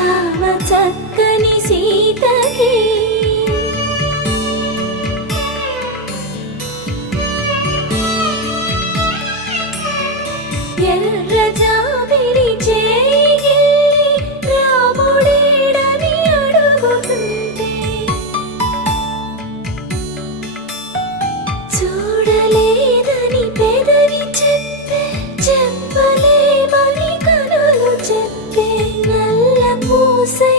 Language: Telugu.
రామ చక్కని సీతకి ఎర్ర జాబిలి చేయి రాముడేడని అడుగుతుంటే చూడలేదని పెదవి చెప్పే చెప్పలేమని కనులు చెప్పే నల్ల పూసై